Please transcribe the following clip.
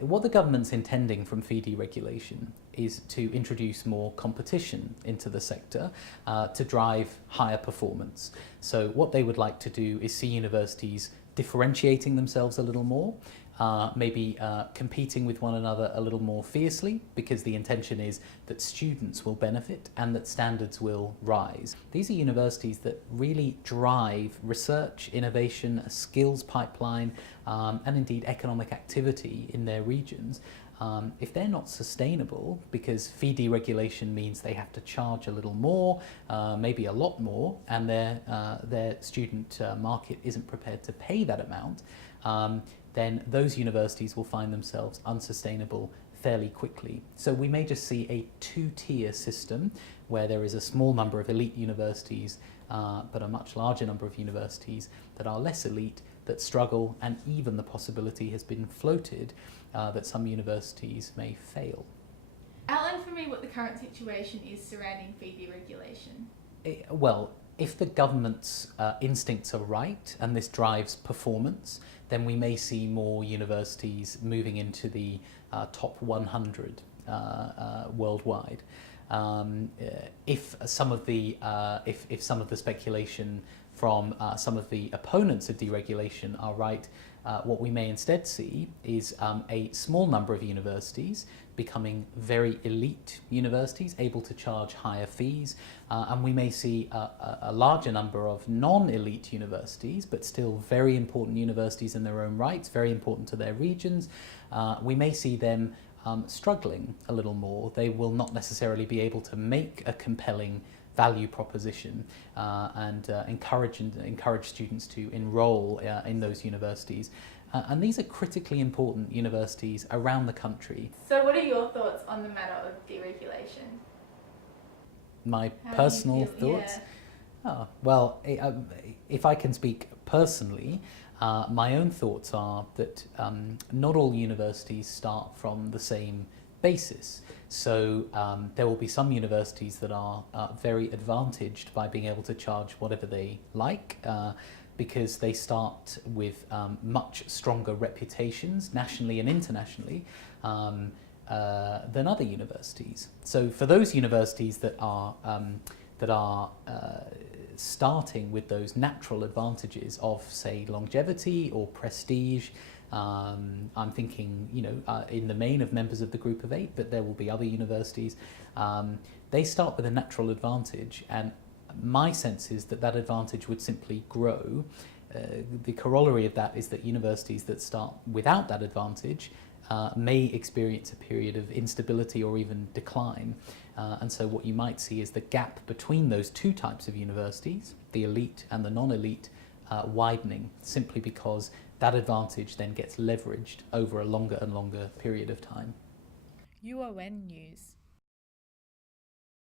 what the government's intending from fee deregulation is to introduce more competition into the sector to drive higher performance. So what they would like to do is see universities differentiating themselves a little more, maybe competing with one another a little more fiercely, because the intention is that students will benefit and that standards will rise. These are universities that really drive research, innovation, a skills pipeline, and indeed economic activity in their regions. If they're not sustainable, because fee deregulation means they have to charge a little more, maybe a lot more, and their student market isn't prepared to pay that amount, then those universities will find themselves unsustainable fairly quickly. So we may just see a two-tier system where there is a small number of elite universities, but a much larger number of universities that are less elite, that struggle, and even the possibility has been floated that some universities may fail. Outline for me what the current situation is surrounding fee deregulation. Well, if the government's instincts are right and this drives performance, then we may see more universities moving into the top 100 worldwide. If some of the speculation from some of the opponents of deregulation are right, what we may instead see is a small number of universities becoming very elite universities, able to charge higher fees, and we may see a larger number of non-elite universities, but still very important universities in their own rights, very important to their regions. We may see them struggling a little more. They will not necessarily be able to make a compelling value proposition and encourage students to enroll in those universities. And these are critically important universities around the country. So what are your thoughts on the matter of deregulation? My How personal do you feel? thoughts? Oh, well, if I can speak personally, my own thoughts are that not all universities start from the same basis. So there will be some universities that are very advantaged by being able to charge whatever they like, because they start with much stronger reputations nationally and internationally than other universities. So for those universities that are starting with those natural advantages of, say, longevity or prestige, I'm thinking, in the main of members of the Group of Eight, but there will be other universities. They start with a natural advantage, and my sense is that that advantage would simply grow. The corollary of that is that universities that start without that advantage may experience a period of instability or even decline. And so what you might see is the gap between those two types of universities, the elite and the non-elite, widening, simply because that advantage then gets leveraged over a longer and longer period of time. UON News.